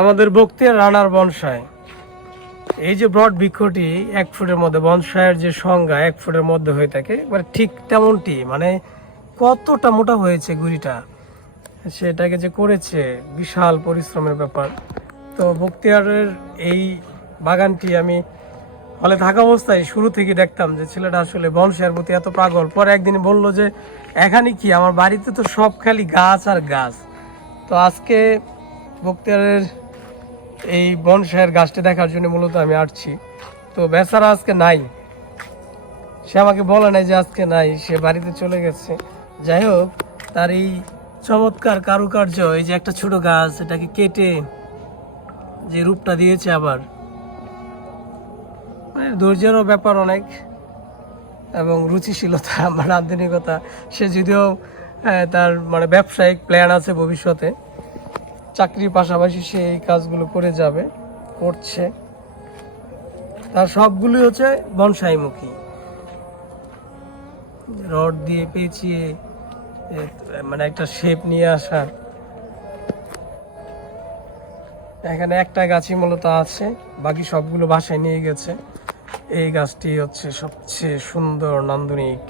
আমাদের বক্তিয়ার রানার বনসাই, এই যে ব্রড বৃক্ষটি 1 ফুটের মধ্যে, বনসাইয়ের যে সংজ্ঞা 1 ফুটের মধ্যে হয়ে থাকে, মানে ঠিক তেমনটি, মানে কতটা মোটা হয়েছে গুড়িটা, সেটাকে যে করেছে বিশাল পরিশ্রমের ব্যাপার। তো বক্তিয়ারের এই বাগানটি আমি হলে থাকা অবস্থায় শুরু থেকে দেখতাম যে ছেলেটা আসলে বনসাইয়ের প্রতি এত পাগল। পরে একদিন বলল যে এখানে কি, আমার বাড়িতে তো সব খালি গাছ আর গাছ। তো আজকে বক্তিয়ারের এই বনসাইয়ের গাছটি দেখার জন্য মূলত আমি আসছি। তো বেচারা আজকে নাই, সে আমাকে বলে নাই যে আজকে নাই, সে বাড়িতে চলে গেছে। যাই হোক, তার এই চমৎকার কারুকার্য, এই যে একটা ছোট গাছ, এটাকে কেটে যে রূপটা দিয়েছে, আবার মানে ধৈর্যেরও ব্যাপার অনেক, এবং রুচিশীলতা মানে আধুনিকতা। সে যদিও তার মানে ব্যবসায়িক প্ল্যান আছে ভবিষ্যতে, চাকরির পাশাপাশি সে এই কাজগুলো করে যাবে, করছে। তার সবগুলি হচ্ছে বনসাইমুখী, রড দিয়ে পেঁচিয়ে মানে একটা শেপ নিয়ে আসা। এখানে একটা গাছই মূলত আছে, বাকি সবগুলো বাসায় নিয়ে গেছে। এই গাছটি হচ্ছে সবচেয়ে সুন্দর নান্দনিক।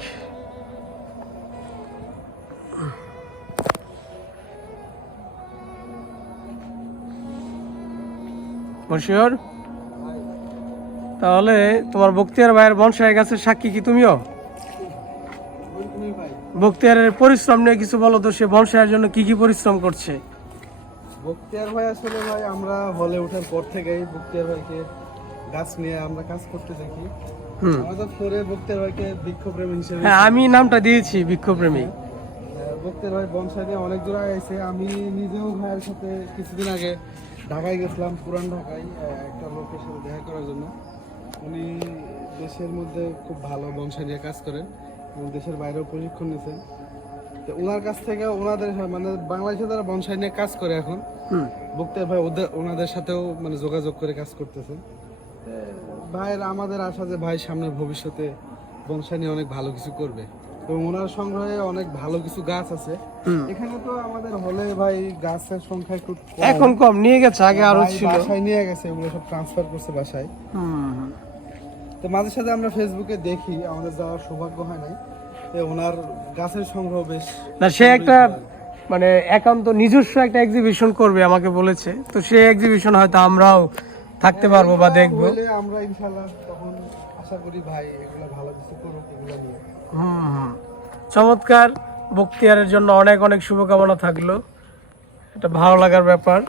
বসির, তাহলে তোমার বক্তিয়ার ভাইয়ের বনসাই গাছের সাক্ষী কি তুমিও? বক্তিয়ারের পরিশ্রম নিয়ে কিছু বলো তো, সে বনসাইয়ের জন্য কি কি পরিশ্রম করছে? বক্তিয়ার ভাই আসলে ভাই আমরা হলে ওঠার পর থেকেই বক্তিয়ার ভাইকে গাছ নিয়ে আমরা কাজ করতে দেখি। আমাদের ফ্লোরে বক্তিয়ার ভাইকে বৃক্ষপ্রেমী হিসেবে, হ্যাঁ, আমি নামটা দিয়েছি বৃক্ষপ্রেমী। বক্তিয়ার ভাই বনসাই নিয়ে অনেক দূর গেছে। আমি নিজেও ভাইয়ের সাথে কিছুদিন আগে ঢাকায় গেছিলাম, পুরান ঢাকায় একটা লোকের সাথে দেখা করার জন্য। উনি দেশের মধ্যে খুব ভালো বনসাই নিয়ে কাজ করেন এবং দেশের বাইরেও প্রশিক্ষণ নিয়েছেন। তো ওনার কাছ থেকে ওনাদের মানে বাংলাদেশে যারা বনসাই নিয়ে কাজ করে এখন, বক্তিয়ার ভাই ওনাদের সাথেও মানে যোগাযোগ করে কাজ করতেছেন। ভাইয়ের আমাদের আশা যে ভাই সামনে ভবিষ্যতে বনসাই নিয়ে অনেক ভালো কিছু করবে, এবং ওনার সংগ্রহে অনেক ভালো কিছু গাছ আছে। এখানে তো আমাদের হলে ভাই গাছের সংখ্যা একটু এখন কম, নিয়ে গেছে, আগে আরো ছিল। বাসায় নিয়ে গেছে, ওগুলো সব ট্রান্সফার করছে বাসায়। তো মাঝে সাথে আমরা ফেসবুকে দেখি, আমাদের যাওয়ার সৌভাগ্য হয় নাই। ওনার গাছের সংগ্রহ বেশ না, সে একটা মানে একান্ত নিজস্ব একটা এক্সিবিশন করবে আমাকে বলেছে। তো সেই এক্সিবিশন হয়তো আমরাও থাকতে পারবো বা দেখবো। আমরা ইনশাআল্লাহ তখন আশা করি ভাই এগুলো ভালো কিছু করুক এগুলো নিয়ে। চমৎকার, বক্তিয়ারের জন্য অনেক অনেক শুভকামনা থাকলো। এটা ভালো লাগার ব্যাপার।